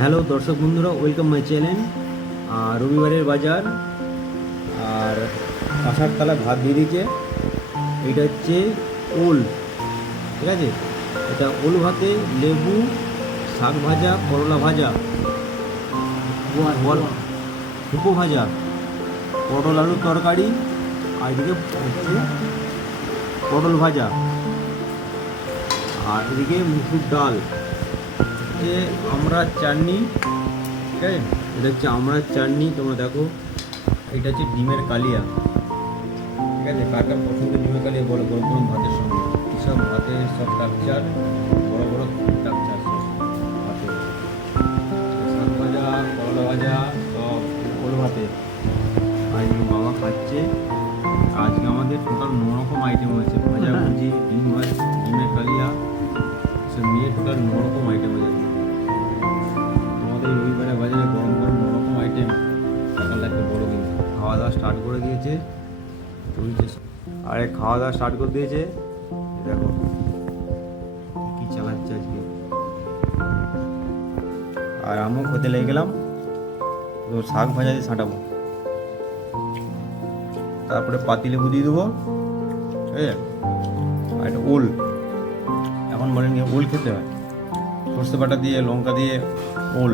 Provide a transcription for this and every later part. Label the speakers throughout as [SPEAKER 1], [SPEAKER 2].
[SPEAKER 1] Hello দর্শক বন্ধুরা welcome my channel আর রবিবারের বাজার আর কাঁসার তালা ভাত দিয়ে দিয়েছে। এটা হচ্ছে ওল ঠিক আছে? এটা ওল ভাতে লেবু শাক ভাজা করলা ভাজা ফুপো ভাজা পটল আলুর তরকারি আর এদিকে হচ্ছে পটল ভাজা আর এদিকে মুসুর ডাল। হচ্ছে আমরা চাটনি ঠিক আছে? এটা হচ্ছে আমরা চাটনি তোমরা দেখো এটা হচ্ছে ডিমের কালিয়া ঠিক আছে? কার কার পছন্দ ডিমের কালিয়া বড় বড় কোনো ভাতের সঙ্গে। সব ভাতের সব টাকচার বড় বড় টাকচার সব ভাতে। শাক ভাজা করলা ভাজা সব ওল ভাতে। আর বাবা খাচ্ছে। আজকে আমাদের টোটাল ন রকম আইটেম হয়েছে। ভাজা ভুজি ডিম ভাজ ডিমের কালিয়া। সব নিয়ে টোটাল ন খাওয়া দাওয়া স্টার্ট করে দিয়েছে। চলছে আরে খাওয়া দাওয়া স্টার্ট করে দিয়েছে। দেখো, কি চালাচ্ছে আজকে। আর আমিও খেতে লেগে গেলাম। তো শাক ভাজা দিয়ে ছাঁটাবো তারপরে পাতি লেবু দিয়ে দেবো। ঠিক আছে? আর একটা ওল। এখন বলেন ওল খেতে হয়। সর্ষে বাটা দিয়ে, লঙ্কা দিয়ে, ওল।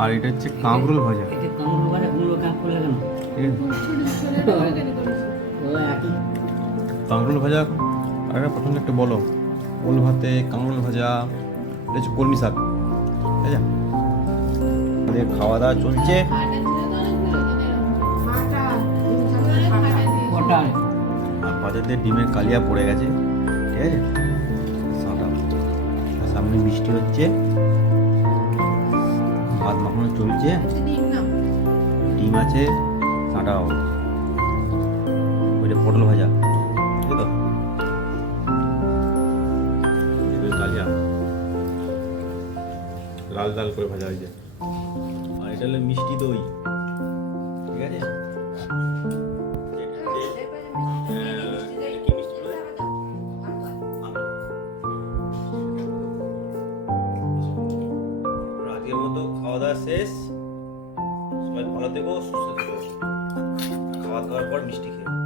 [SPEAKER 1] আর এটা হচ্ছে কাঁকরোল ভাজা। কাঁকরোল ভাজা আর প্রথমে একটু বলো। ওল ভাতে কাঁকরোল ভাজা এটা হচ্ছে কলমি শাক। ঠিক আছে আমাদের খাওয়া দাওয়া চলছে আর পাতেতে ডিমের কালিয়া পড়ে গেছে। ঠিক আছে? সামনে বৃষ্টি হচ্ছে। ভাত মাখানো চলছে। ডিম আছে কাঁটাও ওইটা পটল ভাজা। তো। লাল লাল করে ভাজা হয়েছে। আর এটা হলো মিষ্টি দই। ঠিক আছে? শেষ সবাই ভালো থেকো সুস্থ থেকো। খাওয়া দাওয়ার পর মিষ্টি খেয়ে